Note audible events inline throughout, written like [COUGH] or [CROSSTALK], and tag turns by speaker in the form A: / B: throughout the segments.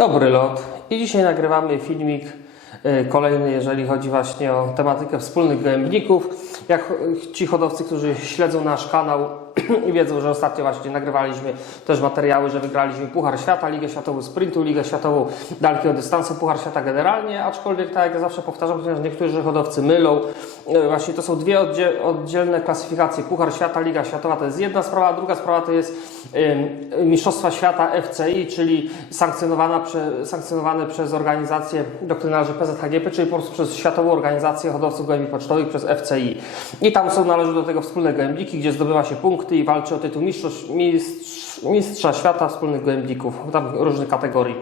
A: Dobry lot i dzisiaj nagrywamy filmik y, kolejny, jeżeli chodzi właśnie o tematykę wspólnych gołębników. Jak ci hodowcy, którzy śledzą nasz kanał [CLEARS THROAT] i wiedzą, że ostatnio właśnie nagrywaliśmy też materiały, że wygraliśmy Puchar Świata, Ligę Światową Sprintu, Ligę Światową Dalekiego Dystansu, Puchar Świata generalnie, aczkolwiek tak jak ja zawsze powtarzam, ponieważ niektórzy hodowcy mylą, y, właśnie to są dwie oddzie- oddzielne klasyfikacje. Puchar Świata, Liga Światowa to jest jedna sprawa, a druga sprawa to jest Mistrzostwa Świata FCI, czyli sankcjonowana sankcjonowane przez organizację doktrynarzy PZHGP, czyli po prostu przez Światową Organizację Hodowców Gołębi Pocztowych, przez FCI. I tam są należą do tego wspólne gołębniki, gdzie zdobywa się punkty i walczy o tytuł mistrz, mistrz, mistrza świata wspólnych gołębników, tam różnych kategorii.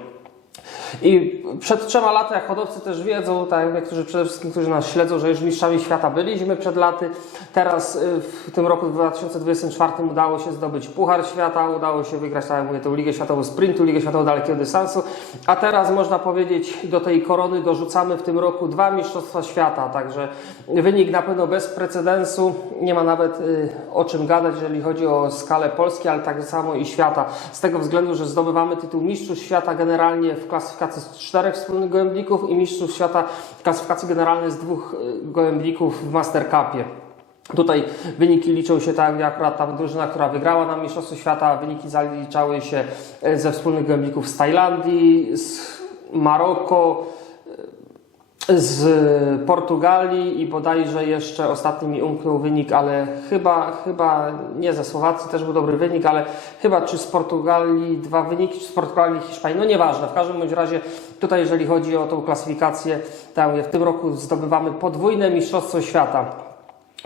A: I przed trzema laty, jak hodowcy też wiedzą, tak niektórzy przede wszystkim, którzy nas śledzą, że już mistrzami świata byliśmy przed laty. Teraz y, w tym roku w 2024 udało się zdobyć Puchar Świata, udało się wygrać, tak jak mówię, tę Ligę Światową Sprintu, Ligę Światową Dalekiego Dystansu. A teraz można powiedzieć, do tej korony dorzucamy w tym roku dwa Mistrzostwa Świata. Także wynik na pewno bez precedensu. Nie ma nawet y, o czym gadać, jeżeli chodzi o skalę Polski, ale tak samo i świata. Z tego względu, że zdobywamy tytuł Mistrzów Świata generalnie w klasyfikacji z czterech wspólnych gołębników i Mistrzów Świata klasyfikacji generalnej z dwóch y, gołębników w Master Cupie. Tutaj wyniki liczą się tak, jak akurat ta drużyna, która wygrała na Mistrzostwo Świata, wyniki zaliczały się e, ze wspólnych gołębników z Tajlandii, z Maroko, z Portugalii i bodajże jeszcze ostatni mi umknął wynik, ale chyba, chyba nie ze Słowacji też był dobry wynik, ale chyba czy z Portugalii dwa wyniki, czy z Portugalii Hiszpanii, no nieważne. W każdym bądź razie tutaj jeżeli chodzi o tą klasyfikację, tam w tym roku zdobywamy podwójne Mistrzostwo Świata.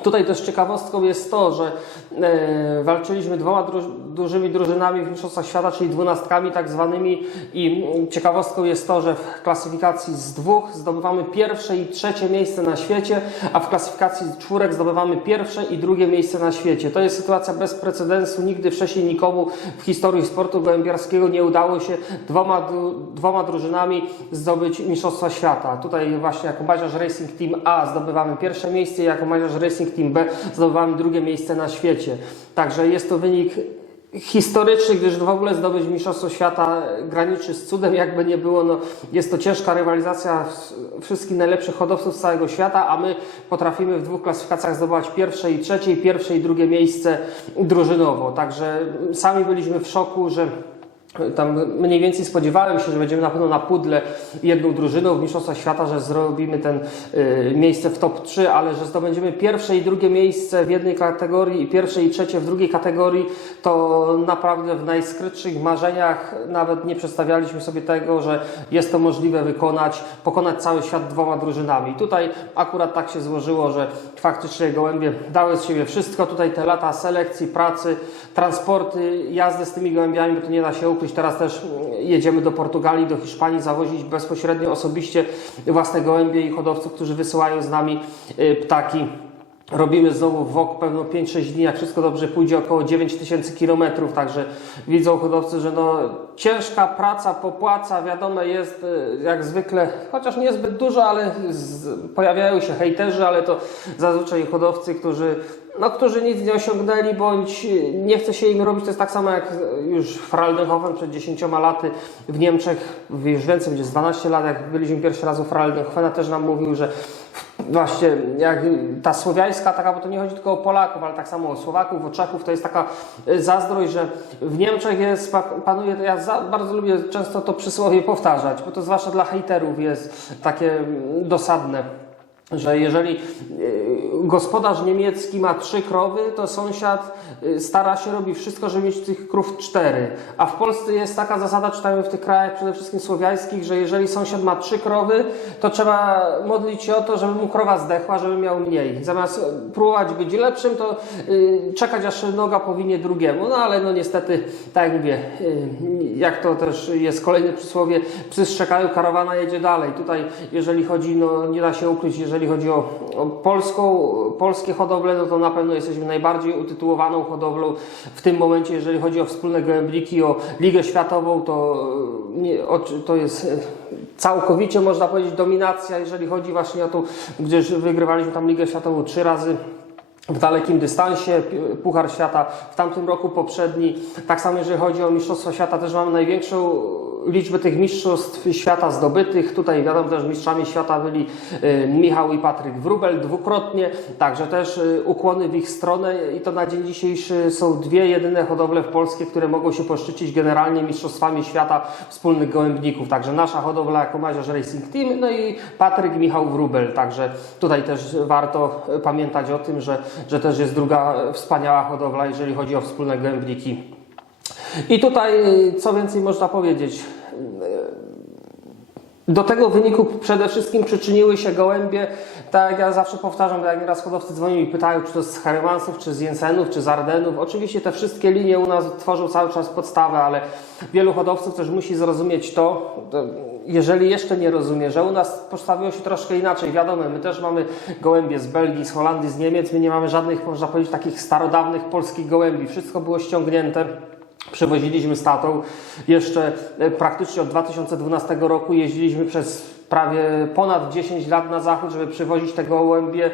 A: Tutaj też ciekawostką jest to, że e, walczyliśmy dwoma dużymi drużynami w Mistrzostwach Świata, czyli dwunastkami tak zwanymi i ciekawostką jest to, że w klasyfikacji z dwóch zdobywamy pierwsze i trzecie miejsce na świecie, a w klasyfikacji z czwórek zdobywamy pierwsze i drugie miejsce na świecie. To jest sytuacja bez precedensu. Nigdy wcześniej nikomu w historii sportu gołębiarskiego nie udało się dwoma, dwoma drużynami zdobyć Mistrzostwa Świata. Tutaj właśnie jako Maziarz Racing Team A zdobywamy pierwsze miejsce, jako Maziarz Racing Team B zdobywamy drugie miejsce na świecie. Także jest to wynik historyczny, gdyż w ogóle zdobyć Mistrzostwo Świata graniczy z cudem, jakby nie było. No, jest to ciężka rywalizacja wszystkich najlepszych hodowców z całego świata, a my potrafimy w dwóch klasyfikacjach zdobywać pierwsze i trzecie, i pierwsze i drugie miejsce drużynowo. Także sami byliśmy w szoku, że tam mniej więcej spodziewałem się, że będziemy na pewno na pudle jedną drużyną w Mistrzostwach Świata, że zrobimy ten y, miejsce w top 3, ale że zdobędziemy pierwsze i drugie miejsce w jednej kategorii i pierwsze i trzecie w drugiej kategorii, to naprawdę w najskrytszych marzeniach nawet nie przedstawialiśmy sobie tego, że jest to możliwe wykonać, pokonać cały świat dwoma drużynami. Tutaj akurat tak się złożyło, że faktycznie gołębie dały z siebie wszystko. Tutaj te lata selekcji, pracy, transporty, jazdy z tymi gołębiami, to nie da się ukryć. Teraz też mm, jedziemy do Portugalii, do Hiszpanii, zawozić bezpośrednio osobiście własne gołębie i hodowców, którzy wysyłają z nami y, ptaki. Robimy znowu WOK pewno 5-6 dni, jak wszystko dobrze pójdzie, około 9 tysięcy kilometrów, także widzą hodowcy, że no, ciężka praca popłaca, wiadomo jest y, jak zwykle, chociaż niezbyt dużo, ale z, pojawiają się hejterzy, ale to zazwyczaj hodowcy, którzy, no, którzy nic nie osiągnęli, bądź nie chce się im robić, to jest tak samo jak już Fraldenhofen przed 10 laty w Niemczech, już więcej, będzie z 12 lat, jak byliśmy pierwszy raz u Fraldenhofena, też nam mówił, że Właśnie, jak ta słowiańska taka, bo to nie chodzi tylko o Polaków, ale tak samo o Słowaków, o Czechów, to jest taka zazdrość, że w Niemczech jest, pa- panuje, ja za, bardzo lubię często to przysłowie powtarzać, bo to zwłaszcza dla hejterów jest takie dosadne. Że jeżeli y, gospodarz niemiecki ma trzy krowy, to sąsiad y, stara się, robi wszystko, żeby mieć tych krów cztery. A w Polsce jest taka zasada, czytamy w tych krajach przede wszystkim słowiańskich, że jeżeli sąsiad ma trzy krowy, to trzeba modlić się o to, żeby mu krowa zdechła, żeby miał mniej. Zamiast próbować być lepszym, to y, czekać aż noga powinie drugiemu. No ale no niestety, tak jak mówię, jak to też jest kolejne przysłowie, psy szczekają, karawana jedzie dalej. Tutaj jeżeli chodzi, no nie da się ukryć, jeżeli chodzi o, polską, polskie hodowle, no to na pewno jesteśmy najbardziej utytułowaną hodowlą w tym momencie, jeżeli chodzi o wspólne gołębniki, o Ligę Światową, to, y, nie, to jest y, całkowicie można powiedzieć dominacja, jeżeli chodzi właśnie o tą, gdyż wygrywaliśmy tam Ligę Światową trzy razy w dalekim dystansie, Puchar Świata w tamtym roku poprzedni. Tak samo jeżeli chodzi o Mistrzostwa Świata, też mamy największą liczbę tych Mistrzostw Świata zdobytych. Tutaj wiadomo też mistrzami świata byli y, Michał i Patryk Wróbel dwukrotnie, także też y, ukłony w ich stronę i to na dzień dzisiejszy są dwie jedyne hodowle w Polsce, które mogą się poszczycić generalnie Mistrzostwami Świata wspólnych gołębników. Także nasza hodowla jako Maziarz Racing Team, no i Patryk Michał Wróbel. Także tutaj też warto y, pamiętać o tym, że, że też jest druga wspaniała hodowla, jeżeli chodzi o wspólne gołębniki. I tutaj, co więcej można powiedzieć, do tego wyniku przede wszystkim przyczyniły się gołębie, tak jak ja zawsze powtarzam, jak nieraz hodowcy dzwonią i pytają, czy to z Hermansów, czy z Jensenów, czy z Ardenów. Oczywiście te wszystkie linie u nas tworzą cały czas podstawę, ale wielu hodowców też musi zrozumieć to jeżeli jeszcze nie rozumie, że u nas postawiło się troszkę inaczej. Wiadomo, my też mamy gołębie z Belgii, z Holandii, z Niemiec, my nie mamy żadnych, można powiedzieć, takich starodawnych polskich gołębi. Wszystko było ściągnięte. Przewoziliśmy z tatą. Jeszcze e, praktycznie od 2012 roku jeździliśmy przez prawie ponad 10 lat na zachód, żeby przywozić te gołębie e,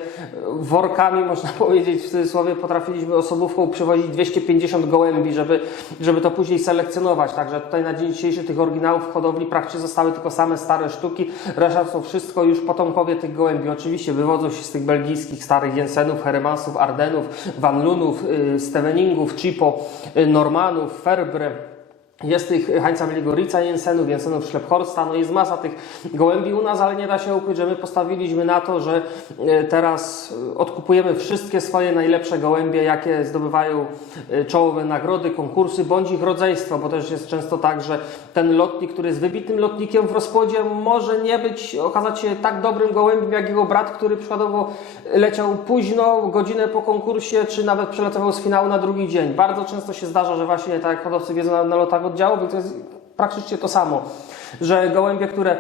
A: workami, można [LAUGHS] powiedzieć w cudzysłowie, potrafiliśmy osobówką przywozić 250 gołębi, żeby, żeby to później selekcjonować. Także tutaj na dzień dzisiejszy tych oryginałów w hodowli praktycznie zostały tylko same stare sztuki, reszta to wszystko już potomkowie tych gołębi. Oczywiście wywodzą się z tych belgijskich starych Jensenów, Heremansów, Ardenów, Van Lunów, y, Steveningów, Chipo, y, Normanów, Ferbre. Jest tych Hańca Miligorica, Jensenów, Jensenów Schlepphorsta, no jest masa tych gołębi u nas, ale nie da się ukryć, że my postawiliśmy na to, że e, teraz odkupujemy wszystkie swoje najlepsze gołębie, jakie zdobywają e, czołowe nagrody, konkursy, bądź ich rodzeństwo, bo też jest często tak, że ten lotnik, który jest wybitnym lotnikiem w rozpłodzie, może nie być, okazać się tak dobrym gołębiem, jak jego brat, który przykładowo leciał późno, godzinę po konkursie, czy nawet przelatował z finału na drugi dzień. Bardzo często się zdarza, że właśnie tak jak hodowcy wiedzą na, na lotach oddziałowych, to jest praktycznie to samo. Że gołębie, które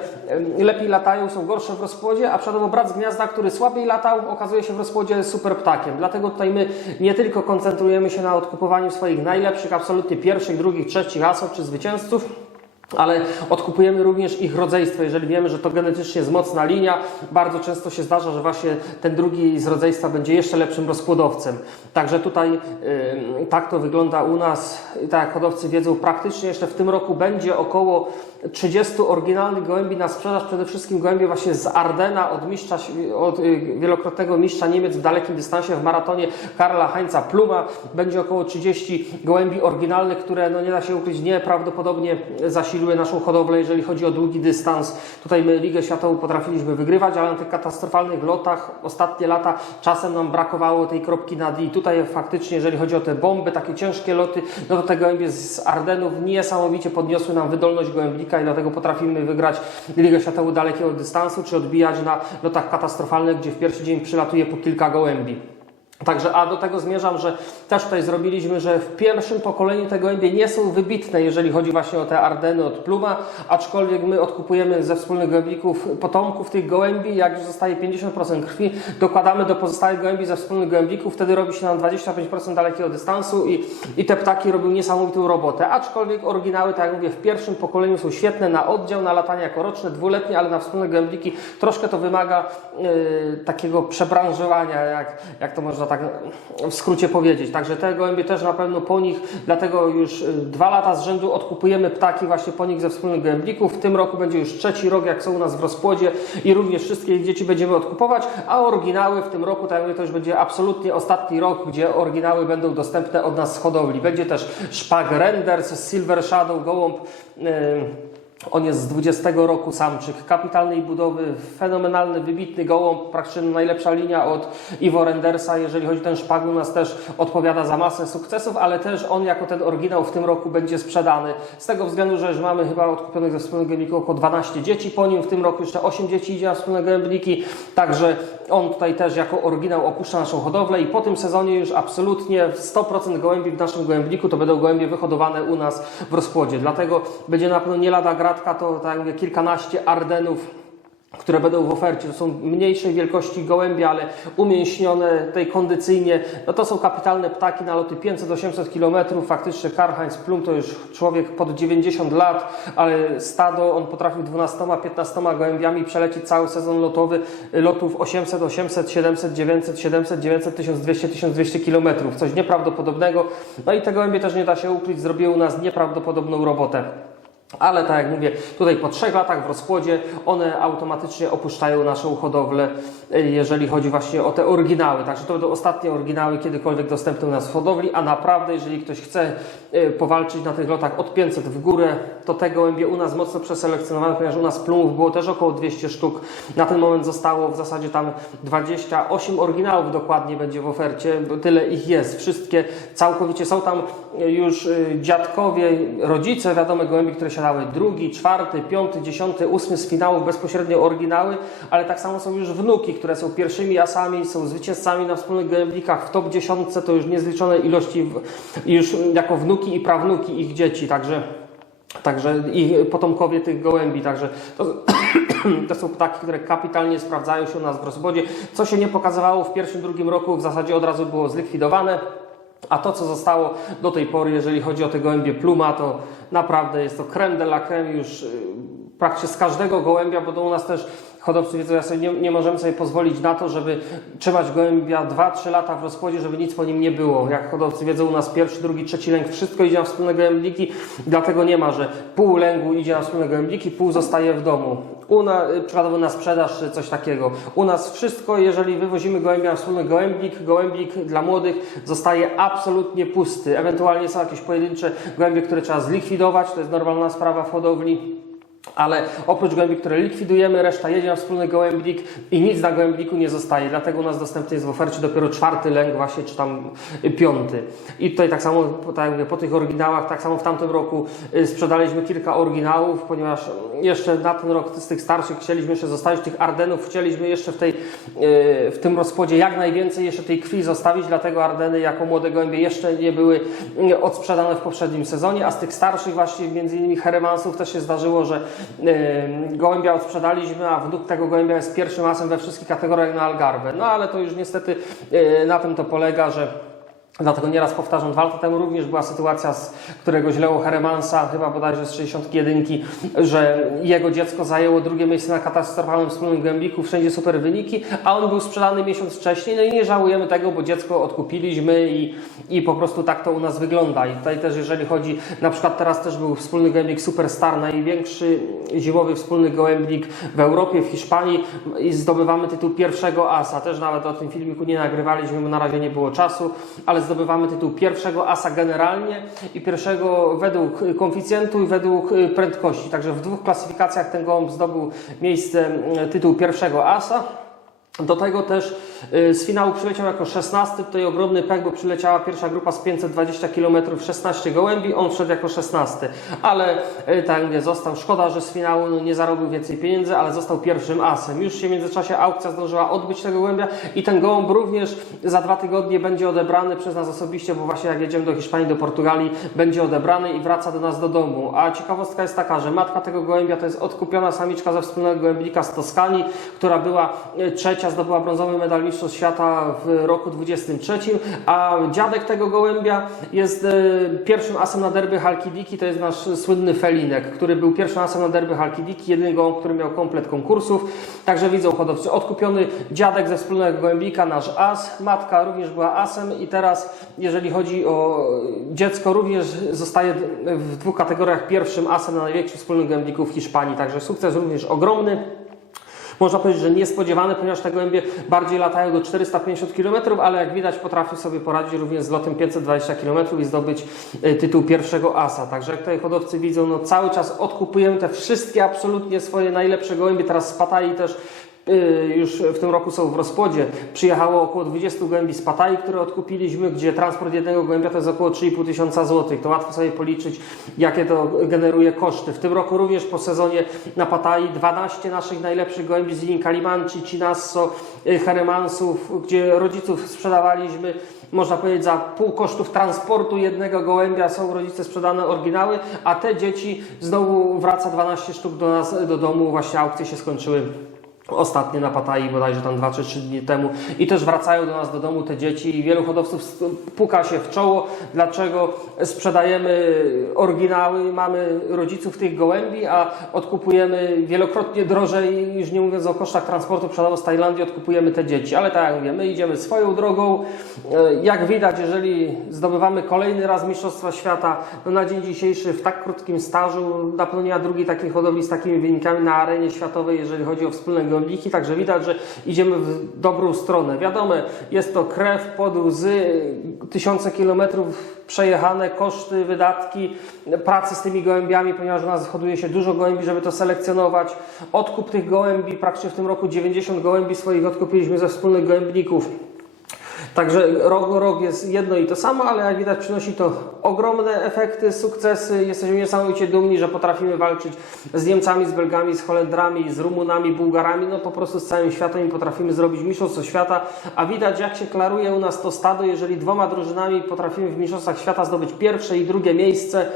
A: lepiej latają, są gorsze w rozpłodzie, a przykładowo brat z gniazda, który słabiej latał, okazuje się w rozpłodzie super ptakiem. Dlatego tutaj my nie tylko koncentrujemy się na odkupowaniu swoich najlepszych, absolutnie pierwszych, drugich, trzecich asów czy zwycięzców, ale odkupujemy również ich rodzeństwo. Jeżeli wiemy, że to genetycznie jest mocna linia, bardzo często się zdarza, że właśnie ten drugi z rodzeństwa będzie jeszcze lepszym rozpłodowcem. Także tutaj y, tak to wygląda u nas. I Tak jak hodowcy wiedzą, praktycznie jeszcze w tym roku będzie około 30 oryginalnych gołębi na sprzedaż. Przede wszystkim gołębie właśnie z Ardena, od mistrza, od y, wielokrotnego mistrza Niemiec w dalekim dystansie w maratonie Karla Heinza Pluma. Będzie około 30 gołębi oryginalnych, które no nie da się ukryć, nieprawdopodobnie zasilują naszą hodowlę, jeżeli chodzi o długi dystans. Tutaj my Ligę Światową potrafiliśmy wygrywać, ale na tych katastrofalnych lotach ostatnie lata czasem nam brakowało tej kropki nad i. Tutaj faktycznie, jeżeli chodzi o te bomby, takie ciężkie loty, no to te gołębie z Ardenów niesamowicie podniosły nam wydolność gołębnika i dlatego potrafimy wygrać Ligę Światową dalekiego dystansu, czy odbijać na lotach katastrofalnych, gdzie w pierwszy dzień przylatuje po kilka gołębi. Także, a do tego zmierzam, że też tutaj zrobiliśmy, że w pierwszym pokoleniu te gołębie nie są wybitne, jeżeli chodzi właśnie o te Ardeny od Pluma, aczkolwiek my odkupujemy ze wspólnych gołębników potomków tych gołębi, jak już zostaje 50% krwi, dokładamy do pozostałych gołębi ze wspólnych gołębników, wtedy robi się nam 25% dalekiego dystansu i, i te ptaki robią niesamowitą robotę, aczkolwiek oryginały, tak jak mówię, w pierwszym pokoleniu są świetne na oddział, na latanie jako roczne, dwuletnie, ale na wspólne gołębniki troszkę to wymaga yy, takiego przebranżowania, jak, jak to można tak w skrócie powiedzieć. Także te gołębie też na pewno po nich, dlatego już y, dwa lata z rzędu odkupujemy ptaki właśnie po nich ze wspólnych gołębników. W tym roku będzie już trzeci rok, jak są u nas w rozpłodzie i również wszystkie dzieci będziemy odkupować, a oryginały w tym roku, tak to już będzie absolutnie ostatni rok, gdzie oryginały będą dostępne od nas z hodowli. Będzie też szpag Renders, Silver Shadow, gołąb. Yy, on jest z 20 roku samczyk, kapitalnej budowy, fenomenalny, wybitny gołąb, praktycznie najlepsza linia od Iwo Rendersa. Jeżeli chodzi o ten szpag, u nas też odpowiada za masę sukcesów, ale też on jako ten oryginał w tym roku będzie sprzedany. Z tego względu, że już mamy chyba odkupionych ze wspólnego gębnika około 12 dzieci po nim. W tym roku jeszcze 8 dzieci idzie na wspólne gębniki, także on tutaj też jako oryginał opuszcza naszą hodowlę i po tym sezonie już absolutnie 100% gołębi w naszym gołębniku to będą gołębie wyhodowane u nas w rozpłodzie. Dlatego będzie na pewno nie lada gratka, to tak jak mówię, kilkanaście Ardenów które będą w ofercie. To są mniejszej wielkości gołębie, ale umięśnione tej kondycyjnie. No to są kapitalne ptaki na loty 500-800 km. Faktycznie Karl-Heinz Plum to już człowiek pod 90 lat, ale stado on potrafił 12-15 gołębiami przelecieć cały sezon lotowy lotów 800, 800, 700, 900, 700, 900, 1200, 1200 km. Coś nieprawdopodobnego. No i te gołębie też nie da się ukryć, zrobiły u nas nieprawdopodobną robotę. Ale tak jak mówię, tutaj po trzech latach w rozkładzie one automatycznie opuszczają naszą hodowlę, y, jeżeli chodzi właśnie o te oryginały. Także to będą ostatnie oryginały kiedykolwiek dostępne u nas w hodowli, a naprawdę jeżeli ktoś chce y, powalczyć na tych lotach od 500 w górę, to te gołębie u nas mocno przeselekcjonowane, ponieważ u nas plumów było też około 200 sztuk. Na ten moment zostało w zasadzie tam 28 oryginałów dokładnie będzie w ofercie, tyle ich jest. Wszystkie całkowicie są tam już y, dziadkowie, rodzice, wiadome gołębi, które siadały drugi, czwarty, piąty, dziesiąty, ósmy z finałów bezpośrednio oryginały, ale tak samo są już wnuki, które są pierwszymi asami, są zwycięzcami na wspólnych gołębnikach w top 10, to już niezliczone ilości już jako wnuki i prawnuki ich dzieci, także Także i potomkowie tych gołębi, także to, [CLEARS THROAT] to są ptaki, które kapitalnie sprawdzają się u nas w rozwodzie. Co się nie pokazywało w pierwszym, drugim roku, w zasadzie od razu było zlikwidowane. A to, co zostało do tej pory, jeżeli chodzi o te gołębie pluma, to naprawdę jest to creme de la creme już yy, praktycznie z każdego gołębia, bo to u nas też hodowcy wiedzą, sobie nie, nie możemy sobie pozwolić na to, żeby trzymać gołębia 2-3 lata w rozkładzie, żeby nic po nim nie było. Jak hodowcy wiedzą, u nas pierwszy, drugi, trzeci lęk, wszystko idzie na wspólne gołębniki, dlatego nie ma, że pół lęgu idzie na wspólne gołębniki, pół zostaje w domu. U na, przykładowo na sprzedaż czy coś takiego. U nas wszystko, jeżeli wywozimy gołębia na wspólny gołębnik, gołębnik dla młodych zostaje absolutnie pusty. Ewentualnie są jakieś pojedyncze gołębie, które trzeba zlikwidować, to jest normalna sprawa w hodowli. Ale oprócz gołębi, które likwidujemy, reszta jedzie na wspólny gołębnik i nic na gołębniku nie zostaje. Dlatego u nas dostępny jest w ofercie dopiero czwarty lęk, właśnie, czy tam piąty. I tutaj tak samo, tak mówię, po tych oryginałach, tak samo w tamtym roku y, sprzedaliśmy kilka oryginałów, ponieważ jeszcze na ten rok z tych starszych chcieliśmy jeszcze zostawić, tych Ardenów chcieliśmy jeszcze w, tej, y, w tym rozpłodzie jak najwięcej jeszcze tej krwi zostawić, dlatego Ardeny jako młode gołębie jeszcze nie były y, odsprzedane w poprzednim sezonie, a z tych starszych właśnie między innymi Heremansów też się zdarzyło, że gołębia odsprzedaliśmy, a wnuk tego gołębia jest pierwszym asem we wszystkich kategoriach na Algarve. No ale to już niestety y, na tym to polega, że Dlatego nieraz powtarzam, dwa lata temu również była sytuacja z któregoś Leo Heremansa, chyba bodajże z 61, że jego dziecko zajęło drugie miejsce na katastrofalnym wspólnym gębiku, wszędzie super wyniki, a on był sprzedany miesiąc wcześniej, no i nie żałujemy tego, bo dziecko odkupiliśmy i, i po prostu tak to u nas wygląda. I tutaj też jeżeli chodzi, na przykład teraz też był wspólny gołębnik Superstar, największy zimowy wspólny gołębnik w Europie, w Hiszpanii i zdobywamy tytuł pierwszego asa. Też nawet o tym filmiku nie nagrywaliśmy, bo na razie nie było czasu, ale zdobywamy tytuł pierwszego asa generalnie i pierwszego według koeficjentu i według y, prędkości. Także w dwóch klasyfikacjach ten gołąb zdobył miejsce, y, tytuł pierwszego asa. Do tego też z finału przyleciał jako 16, tutaj ogromny pek, bo przyleciała pierwsza grupa z 520 km, 16 gołębi, on wszedł jako 16. Ale y, tak mówię, został, szkoda, że z finału no, nie zarobił więcej pieniędzy, ale został pierwszym asem. Już się w międzyczasie aukcja zdążyła odbyć tego gołębia i ten gołąb również za dwa tygodnie będzie odebrany przez nas osobiście, bo właśnie jak jedziemy do Hiszpanii, do Portugalii, będzie odebrany i wraca do nas do domu. A ciekawostka jest taka, że matka tego gołębia to jest odkupiona samiczka ze wspólnego gołębnika z Toskanii, która była y, trzecia, zdobyła brązowy medal Mistrzostw Świata w roku 23, a dziadek tego gołębia jest y, pierwszym asem na derby Halkidiki, to jest nasz słynny Felinek, który był pierwszym asem na derby Halkidiki, jedyny gołąb, który miał komplet konkursów. Także widzą hodowcy, odkupiony. Dziadek ze wspólnego gołębika, nasz as, matka również była asem i teraz jeżeli chodzi o dziecko, również zostaje w dwóch kategoriach. Pierwszym asem na największym wspólnym gołębniku w Hiszpanii, także sukces również ogromny. Można powiedzieć, że niespodziewany, ponieważ te gołębie bardziej latają do 450 km, ale jak widać potrafi sobie poradzić również z lotem 520 km i zdobyć e, tytuł pierwszego asa. Także jak tutaj hodowcy widzą, no cały czas odkupujemy te wszystkie absolutnie swoje najlepsze gołębie. Teraz z Patai też y, już w tym roku są w rozpłodzie. Przyjechało około 20 gołębi z Patai, które odkupiliśmy, gdzie transport jednego gołębia to jest około 3,5 tysiąca złotych. To łatwo sobie policzyć, jakie to generuje koszty. W tym roku również po sezonie na Patai 12 naszych najlepszych gołębi z linii Kalimanci, Cinasso, y, Heremansów, gdzie rodziców sprzedawaliśmy można powiedzieć, za pół kosztów transportu jednego gołębia są rodzice sprzedane oryginały, a te dzieci znowu wraca 12 sztuk do nas, do domu, właśnie aukcje się skończyły Ostatnie na Patai bodajże tam 2 czy 3 dni temu. I też wracają do nas do domu te dzieci i wielu hodowców puka się w czoło, dlaczego sprzedajemy oryginały, mamy rodziców tych gołębi, a odkupujemy wielokrotnie drożej, już nie mówiąc o kosztach transportu przenowu z Tajlandii, odkupujemy te dzieci, ale tak jak mówię, my idziemy swoją drogą, E, jak widać, jeżeli zdobywamy kolejny raz Mistrzostwa Świata, no na dzień dzisiejszy w tak krótkim stażu na pewno nie ma drugiej takiej hodowli z takimi wynikami na arenie światowej, jeżeli chodzi o wspólne gołębniki, także widać, że idziemy w dobrą stronę. Wiadomo, jest to krew, pod łzy, tysiące kilometrów przejechane, koszty, wydatki, pracy z tymi gołębiami, ponieważ u nas hoduje się dużo gołębi, żeby to selekcjonować. Odkup tych gołębi, praktycznie w tym roku 90 gołębi swoich odkupiliśmy ze wspólnych gołębników. Także rok rok jest jedno i to samo, ale jak widać przynosi to ogromne efekty, sukcesy. Jesteśmy niesamowicie dumni, że potrafimy walczyć z Niemcami, z Belgami, z Holendrami, z Rumunami, Bułgarami, no po prostu z całym światem i potrafimy zrobić mistrzostwo świata, a widać jak się klaruje u nas to stado, jeżeli dwoma drużynami potrafimy w mistrzostwach świata zdobyć pierwsze i drugie miejsce,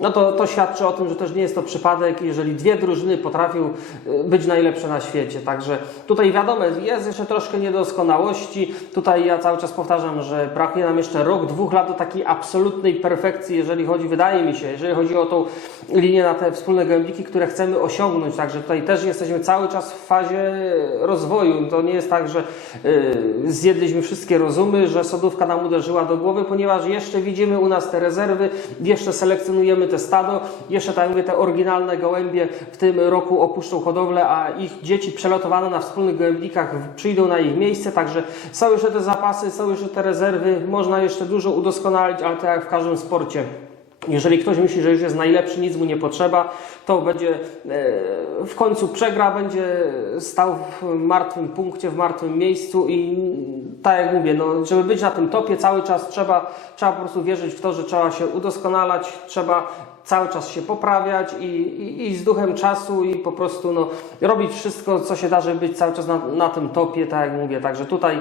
A: no to, to świadczy o tym, że też nie jest to przypadek, jeżeli dwie drużyny potrafią y, być najlepsze na świecie. Także tutaj wiadomo, jest jeszcze troszkę niedoskonałości. Tutaj ja cały czas powtarzam, że brakuje nam jeszcze rok, dwóch lat do takiej absolutnej perfekcji, jeżeli chodzi, wydaje mi się, jeżeli chodzi o tą linię na te wspólne gołębniki, które chcemy osiągnąć. Także tutaj też jesteśmy cały czas w fazie rozwoju. To nie jest tak, że y, zjedliśmy wszystkie rozumy, że sodówka nam uderzyła do głowy, ponieważ jeszcze widzimy u nas te rezerwy, jeszcze selekcjonujemy te stado, jeszcze tak mówię, te oryginalne gołębie w tym roku opuszczą hodowlę, a ich dzieci przelotowane na wspólnych gołębnikach przyjdą na ich miejsce, także są jeszcze te zapasy, są jeszcze te rezerwy, można jeszcze dużo udoskonalić, ale tak jak w każdym sporcie. Jeżeli ktoś myśli, że już jest najlepszy, nic mu nie potrzeba, to będzie e, w końcu przegra, będzie stał w martwym punkcie, w martwym miejscu i tak jak mówię, no, żeby być na tym topie cały czas trzeba, trzeba po prostu wierzyć w to, że trzeba się udoskonalać, trzeba cały czas się poprawiać i, i, i z duchem czasu i po prostu no, robić wszystko, co się da, żeby być cały czas na, na tym topie, tak jak mówię. Także tutaj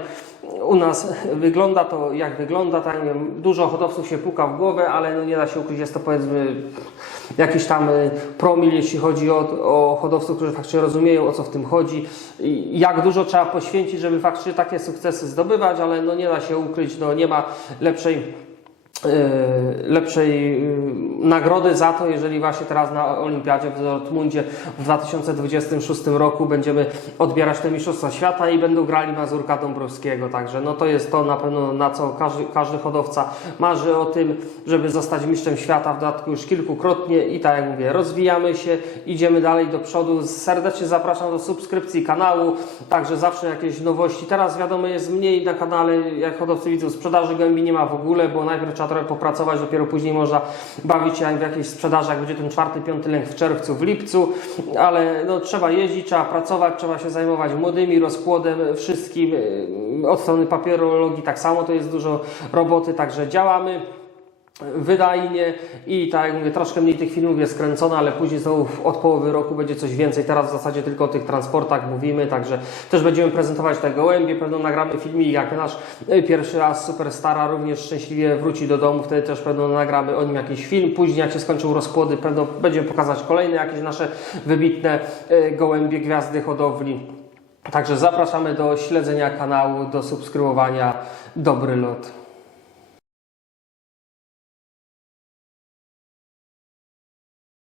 A: u nas [LAUGHS] wygląda to jak wygląda, tak mówię, dużo hodowców się puka w głowę, ale no nie da się ukryć, jest to powiedzmy jakiś tam y, promil, jeśli chodzi o, o hodowców, którzy faktycznie rozumieją o co w tym chodzi i jak dużo trzeba poświęcić, żeby faktycznie takie sukcesy zdobywać, ale no nie da się ukryć, no nie ma lepszej lepszej yy, nagrody za to, jeżeli właśnie teraz na Olimpiadzie w Dortmundzie w 2026 roku będziemy odbierać te Mistrzostwa Świata i będą grali Mazurka Dąbrowskiego. Także no to jest to na pewno na co każdy, każdy hodowca marzy o tym, żeby zostać mistrzem świata, w dodatku już kilkukrotnie i tak jak mówię, rozwijamy się, idziemy dalej do przodu. Serdecznie zapraszam do subskrypcji kanału, także zawsze jakieś nowości. Teraz wiadomo jest mniej na kanale, jak hodowcy widzą, sprzedaży gołębi nie ma w ogóle, bo najpierw trzeba trochę popracować, dopiero później można bawić się w jakiejś sprzedaży, jak będzie ten czwarty, piąty lęk w czerwcu, w lipcu, ale no, trzeba jeździć, trzeba pracować, trzeba się zajmować młodymi, rozpłodem, wszystkim. Od strony papierologii tak samo to jest dużo roboty, także działamy wydajnie i tak jak mówię, troszkę mniej tych filmów jest skręcone, ale później znowu od połowy roku będzie coś więcej. Teraz w zasadzie tylko o tych transportach mówimy, także też będziemy prezentować te gołębie, pewno nagramy filmik jak nasz y, pierwszy raz Superstara również szczęśliwie wróci do domu, wtedy też pewno nagramy o nim jakiś film. Później jak się skończą rozpłody, pewno będziemy pokazać kolejne jakieś nasze wybitne y, gołębie, gwiazdy hodowli. Także zapraszamy do śledzenia kanału, do subskrybowania. Dobry lot.